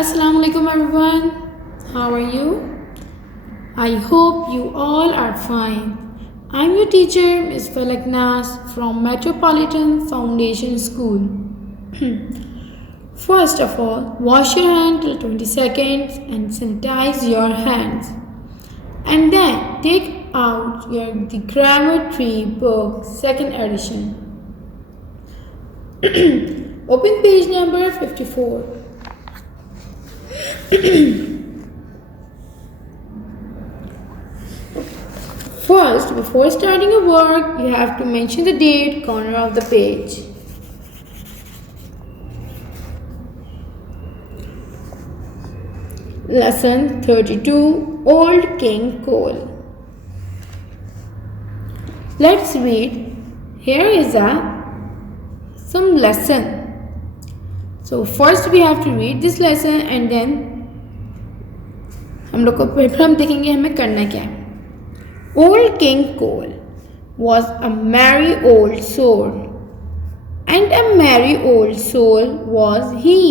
Assalamu alaikum everyone. How are you? I hope you all are fine. I'm your teacher, Ms. Falak Nas from Metropolitan Foundation School. First of all, wash your hand till 20 seconds and sanitize your hands. And then take out the Grammar Tree book, second edition. Open page number 54. First, before starting a work, you have to mention the date corner of the page. Lesson 32, Old King Cole. Let's read. Here is some lesson. So first we have to read this lesson and then हम लोग को फिर हम देखेंगे हमें करना क्या है. Old King Cole was a merry old soul, and a merry old soul was he.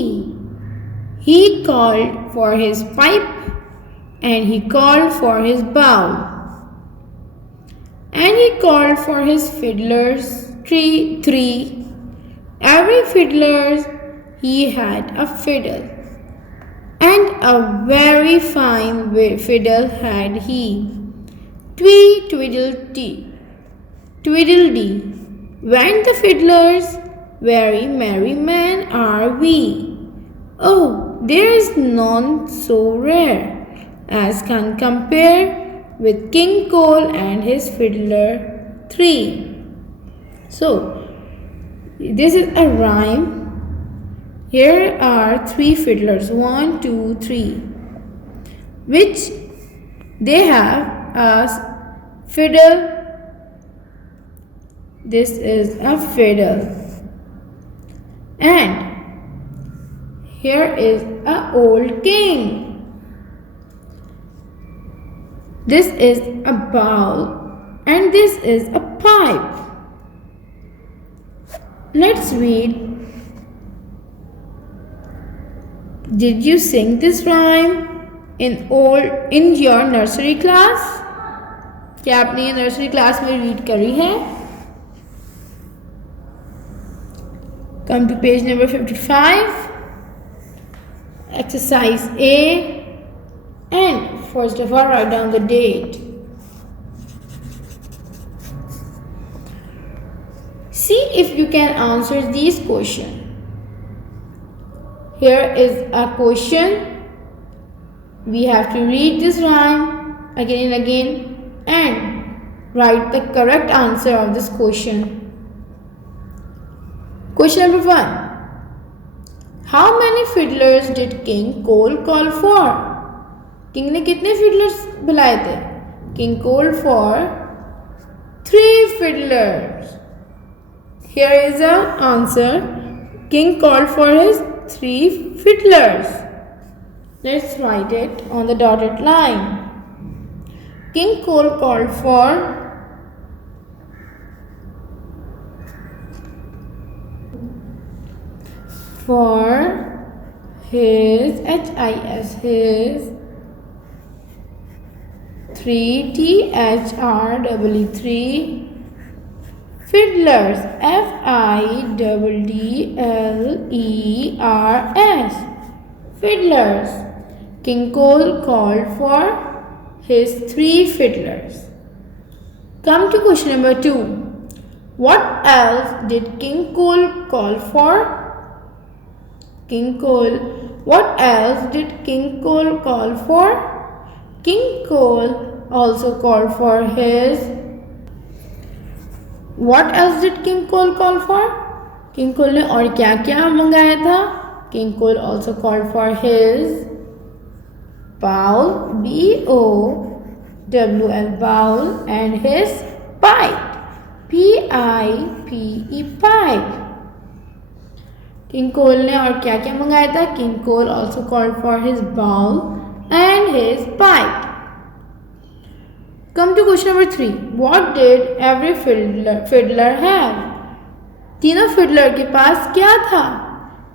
He called for his pipe, and he called for his bowl, and he called for his fiddlers three. Every fiddler he had a fiddle, and a very fine fiddle had he. Twee tweedledee, tweedledee, went the fiddlers, very merry men are we. Oh, there is none so rare as can compare with King Cole and his fiddler three. So, this is a rhyme. Here are three fiddlers, 1, 2, 3, which they have a fiddle. This is a fiddle, and here is a old king. This is a bowl, and this is a pipe. Let's read. Did you sing this rhyme in your nursery class? क्या आपने ये nursery class में read करी है? Come to page number 55. Exercise A, and first of all write down the date. See if you can answer these questions. Here is a question. We have to read this rhyme again and again and write the correct answer of this question. Question number 1. How many fiddlers did King Cole call for? King ने कितने fiddlers बुलाए थे? King called for 3 fiddlers. Here is the answer. King called for his 3 fiddlers. Let's write it on the dotted line. King Cole called for his his 3 3 fiddlers, fiddlers, fiddlers. King Cole called for his 3 fiddlers. Come to question number 2. What else did King Cole call for? What else did King Cole call for? King Cole also called for his. What else did King Cole call for? King Cole ने और क्या क्या मंगाया था? King Cole also called for his bowl, B-O-W-L, bowl, and his pipe, P-I-P-E, pipe. King Cole ने और क्या क्या मंगाया था? King Cole also called for his bowl and his pipe. Come to question number 3. What did every fiddler have? तीनों fiddler के पास क्या था?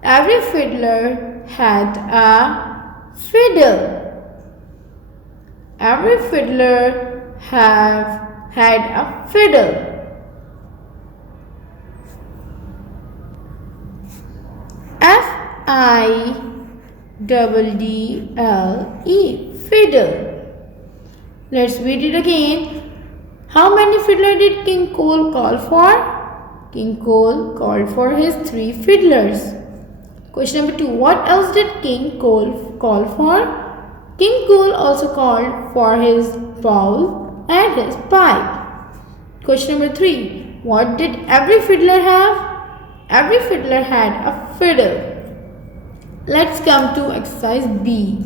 Every fiddler had a fiddle. Every fiddler had a fiddle. Fiddle, fiddle. Let's read it again. How many fiddlers did King Cole call for? King Cole called for his 3 fiddlers. Question number 2. What else did King Cole call for? King Cole also called for his bowl and his pipe. Question number 3. What did every fiddler have? Every fiddler had a fiddle. Let's come to exercise B.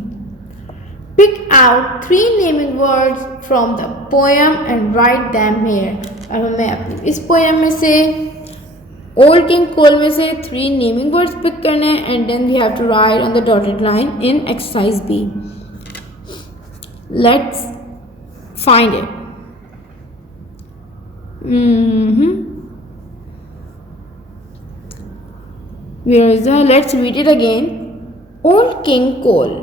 Pick out 3 naming words from the poem and write them here. अब हमें इस poem में से old king कोल में से 3 naming words pick करने हैं and then we have to write on the dotted line in exercise B. Let's find it. Where is that? Let's read it again. Old King Cole.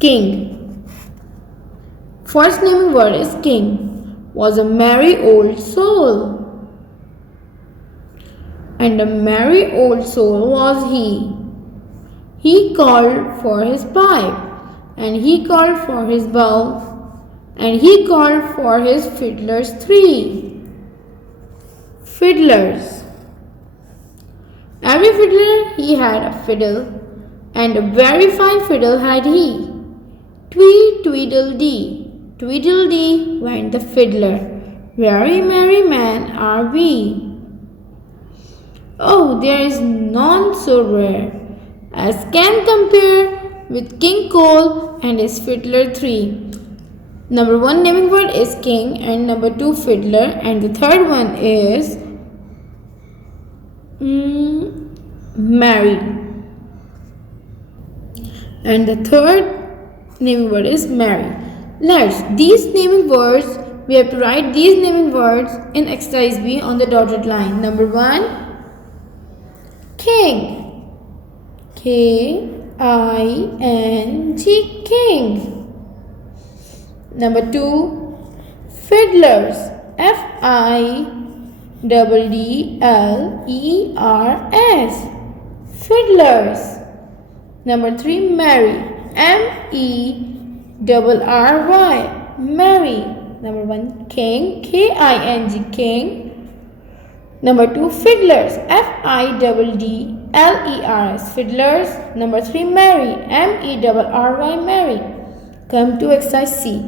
King. First naming word is king. Was a merry old soul. And a merry old soul was he. He called for his pipe. And he called for his bowl. And he called for his fiddlers 3. Fiddlers. Every fiddler he had a fiddle, and a very fine fiddle had he. Tweet, tweedledee, tweedledee went the fiddler. Very merry men are we. Oh, there is none so rare as can compare with King Cole and his fiddler 3. Number 1 naming word is king and number 2 fiddler, and the third one is married, and the third naming word is married. These naming words, we have to write these naming words in exercise B on the dotted line. Number 1, king, K-I-N-G, king. Number 2, fiddlers, F-I-D-D-L-E-R-S, fiddlers. Number 3, Mary, M-E-R-R-Y, Mary. Number 1, king, K-I-N-G, king. Number 2, fiddlers, F-I-D-D-L-E-R-S, fiddlers. Number 3, Mary, M-E-R-R-Y, Mary. Come to exercise C.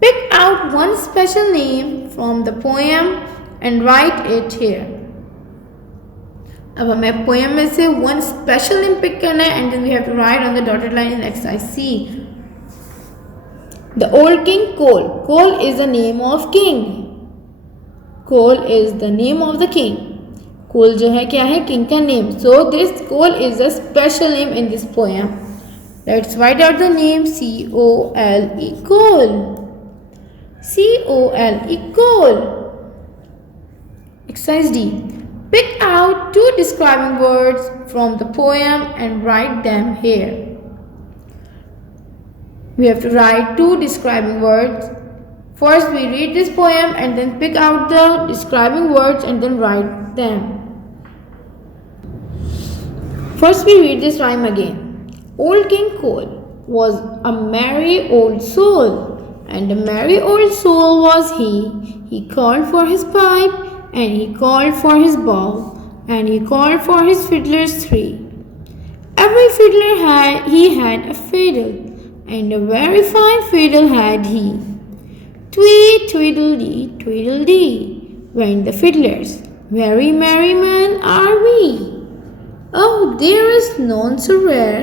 Pick out one special name from the poem and write it here. अब हमें poem में से one special name pick करना है and then we have to write on the dotted line in exercise C. The old king Cole. Cole is the name of king. Cole is the name of the king. Cole जो है क्या है? King का name. So this Cole is a special name in this poem. Let's write out the name C-O-L-E, Cole. C-O-L-E, Cole. Exercise D. Pick out 2 describing words from the poem and write them here. We have to write 2 describing words. First we read this poem and then pick out the describing words and then write them. First we read this rhyme again. Old King Cole was a merry old soul, and a merry old soul was he. He called for his pipe, and he called for his bowl, and he called for his fiddlers 3. Every fiddler had a fiddle, and a very fine fiddle had he. Tweet, tweedledee, tweedledee went the fiddlers. Very merry men are we. Oh, there is none so rare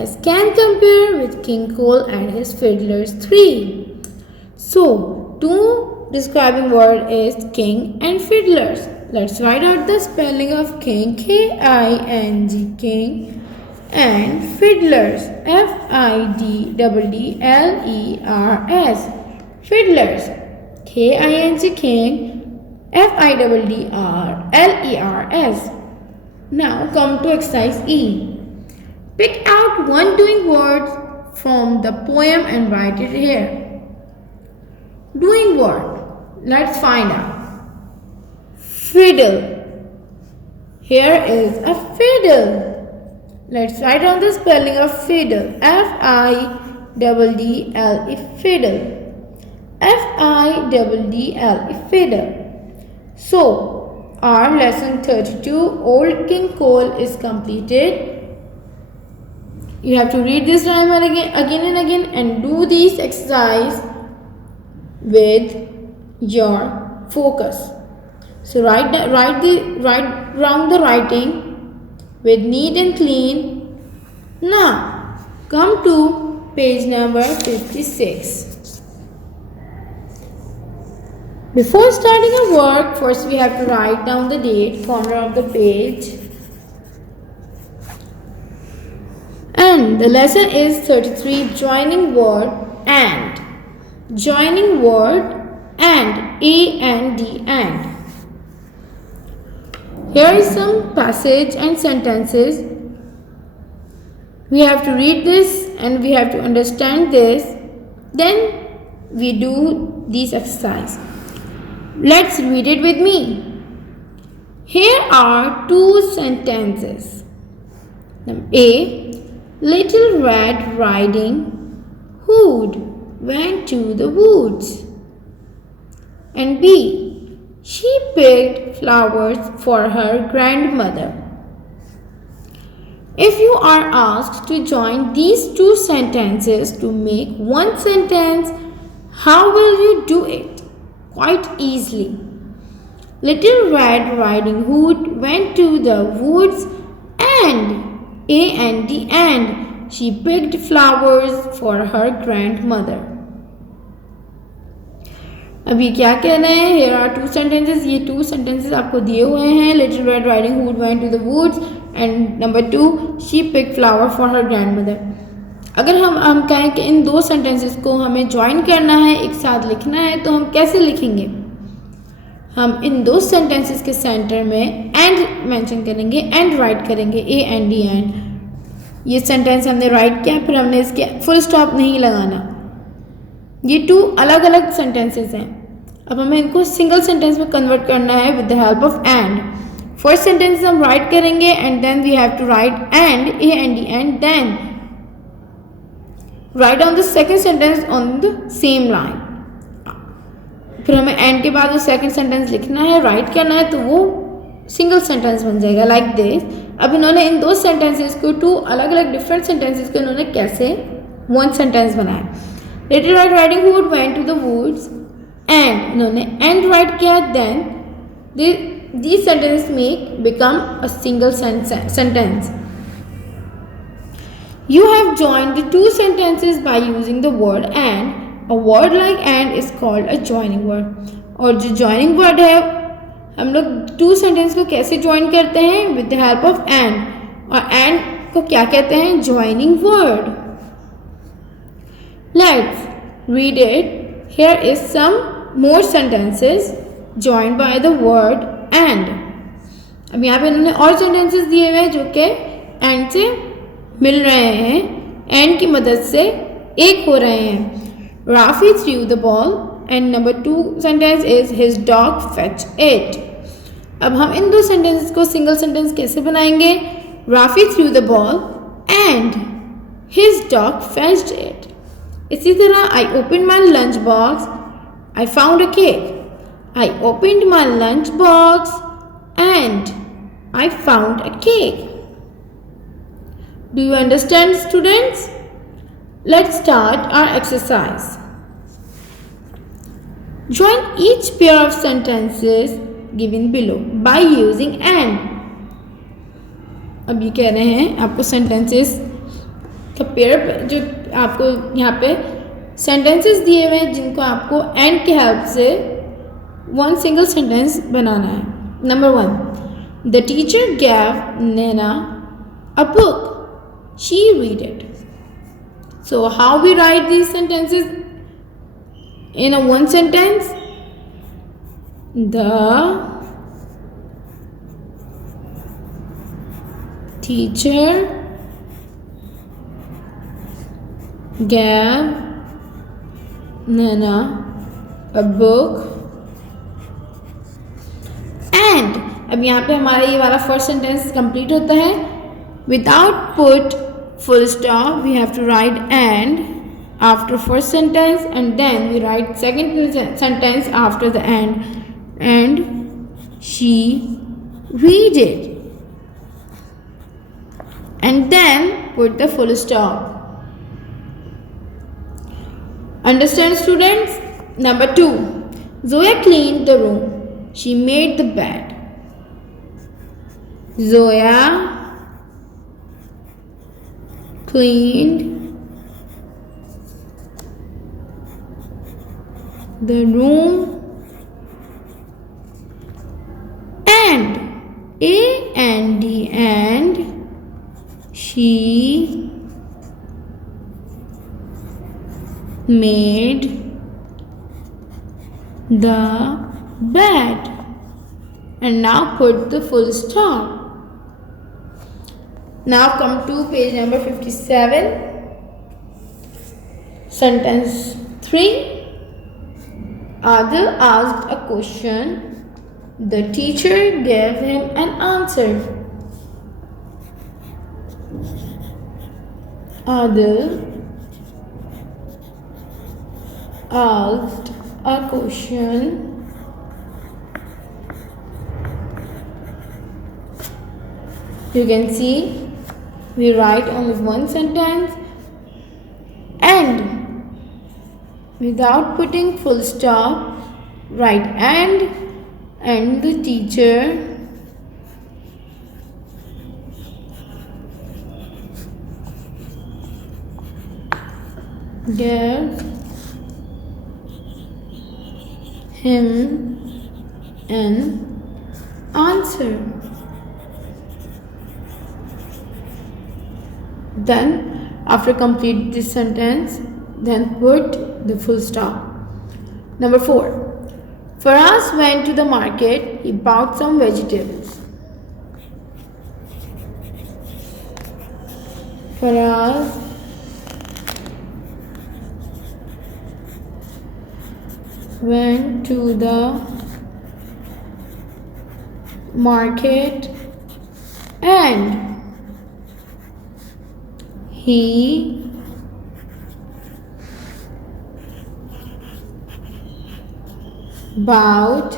as can compare with King Cole and his fiddlers 3. So, 2 describing word is king and fiddlers. Let's write out the spelling of king, K-I-N-G, king, and fiddlers, F-I-D-D-L-E-R-S, fiddlers, K-I-N-G, king, F-I-D-D-R-L-E-R-S. Now come to exercise E. Pick out one doing word from the poem and write it here. Doing word. Let's find out. Fiddle. Here is a fiddle. Let's write down the spelling of fiddle. F-I-D-D-L-E, fiddle. F-I-D-D-L-E, fiddle. So, our lesson 32, Old King Cole, is completed. You have to read this rhyme again and again and do these exercise with your focus. So write down the writing with neat and clean. Now come to page number 56. Before starting a work, first we have to write down the date, corner of the page. And the lesson is 33, joining word and. Joining word and, A-N-D, and. Here is some passage and sentences. We have to read this and we have to understand this. Then we do this exercise. Let's read it with me. Here are two sentences. A. Little Red Riding Hood went to the woods. And B. She picked flowers for her grandmother. If you are asked to join these two sentences to make one sentence, how will you do it? Quite easily. Little Red Riding Hood went to the woods and A-N-D, and she picked flowers for her grandmother. अभी क्या कह रहे हैं? Here are two sentences. ये two sentences आपको दिए हुए हैं. Little Red Riding Hood went to the woods and number 2, she picked flower for her grandmother. अगर हम कहें कि इन दो sentences को हमें join करना है, एक साथ लिखना है, तो हम कैसे लिखेंगे? हम इन दो sentences के center में and mention करेंगे, and write करेंगे, A-N-D, and. ये sentence हमने write किया, फिर हमने इसके full stop नहीं लगाना. ये टू अलग अलग sentences हैं. अब हमें इनको सिंगल सेंटेंस में कन्वर्ट करना है with the help of and. First sentence हम राइट करेंगे and then we have to write and, A-N-D, and then write down the second sentence on the same line. फिर हमें एंड के बाद वो सेकेंड सेंटेंस लिखना है, राइट करना है, तो वो सिंगल सेंटेंस बन जाएगा लाइक दिस. अब इन्होंने इन दो सेंटेंसेस को, टू अलग अलग डिफरेंट सेंटेंसेस को इन्होंने कैसे वन सेंटेंस बनाया. Little red riding hood went to the woods and इन्होंने एंड राइट किया, then these sentences make become a single sentence. You have joined the two sentences by using the word and. A word like and is called a joining word. और जो joining word है, हम लोग two sentence को कैसे join करते हैं? With the help of and. और and को क्या कहते हैं? Joining word. Let's read it. Here is some more sentences joined by the word and. अब यहाँ पे इन्होंने और sentences दिए हुए हैं जो कि and से मिल रहे हैं, and की मदद से एक हो रहे हैं. Rafi threw the ball and number 2 sentence is his dog fetched it. अब हम इन दो sentences को single sentence कैसे बनाएंगे? Rafi threw the ball and his dog fetched it. इसी तरह I opened my lunch box, I found a cake. I opened my lunch box and I found a cake. Do you understand, students? Let's start our exercise. Join each pair of sentences given below by using and. अब ये कह रहे हैं आपको sentences का pair, जो आपको यहाँ पे sentences दिए हुए हैं जिनको आपको and की हेल्प से one single sentence बनाना है. Number 1. The teacher gave Nana a book. She read it. So how we write these sentences in a one sentence? The teacher gave Nana a book and अब यहाँ पे हमारा ये वाला first sentence complete होता है. Without put full stop we have to write and after first sentence and then we write second sentence after the and she read it and then put the full stop. Understand students? Number 2. Zoya cleaned the room. She made the bed. Zoya cleaned the room and and she made the bed and now put the full stop. Now come to page number 57. Sentence 3. Adil asked a question. The teacher gave him an answer. Adil asked a question. You can see we write only one sentence and without putting full stop write and the teacher gave him an answer. Then after complete this sentence then put the full stop. Number 4. Faraz went to the market. He bought some vegetables. Faraz went to the market and he bought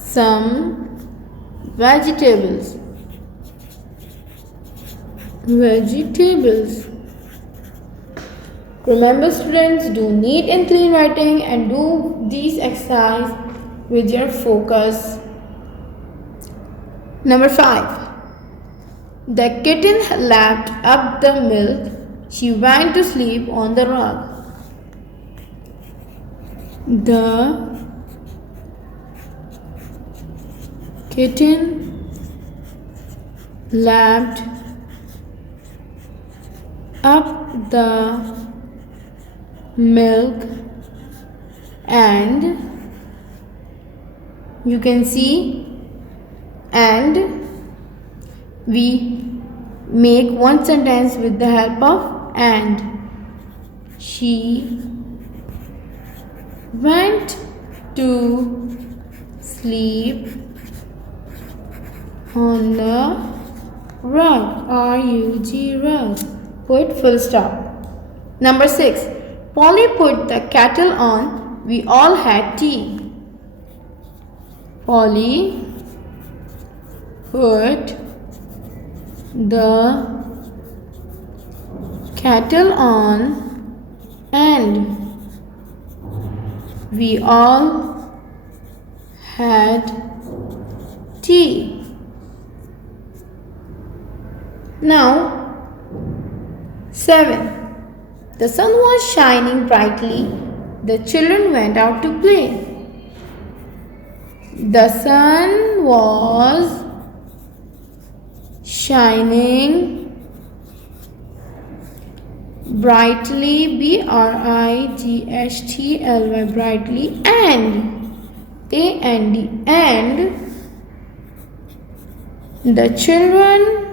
some vegetables. Remember students, do neat and clean writing and do these exercise with your focus. Number 5. The kitten lapped up the milk. She went to sleep on the rug. The kitten lapped up the milk and you can see and we make one sentence with the help of and. She went to sleep on the rug. R-U-G rug. Put full stop. Number 6. Polly put the kettle on. We all had tea. Polly put the kettle on and we all had tea. Now 7. The sun was shining brightly. The children went out to play. The sun was shining brightly, B-R-I-G-H-T-L-Y, brightly, and A-N-D, and The children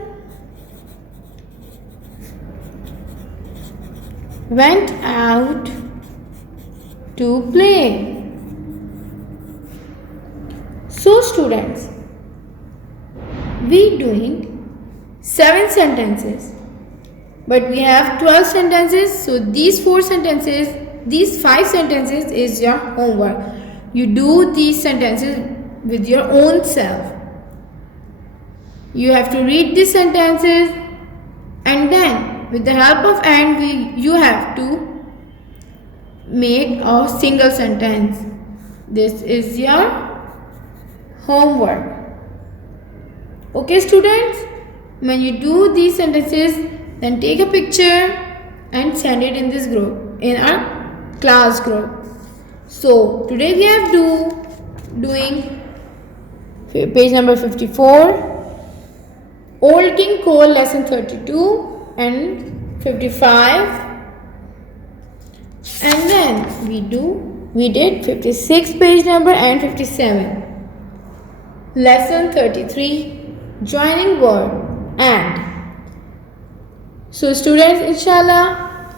went out to play. So students, we doing 7 sentences, but we have 12 sentences. So these 5 sentences is your homework. You do these sentences with your own self. You have to read these sentences, and then with the help of and you have to make a single sentence. This is your homework. Okay students, when you do these sentences, then take a picture and send it in this group, in our class group. So today we have doing page number 54, Old King Cole, lesson 32 and 55, and then we did 56 page number and 57, lesson 33, joining word and. So students, inshallah,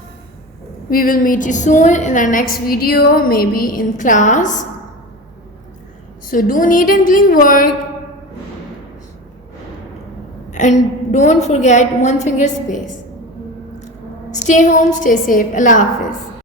we will meet you soon in our next video, maybe in class. So do neat and clean work, and don't forget one finger space. Stay home, stay safe. Allah Hafiz.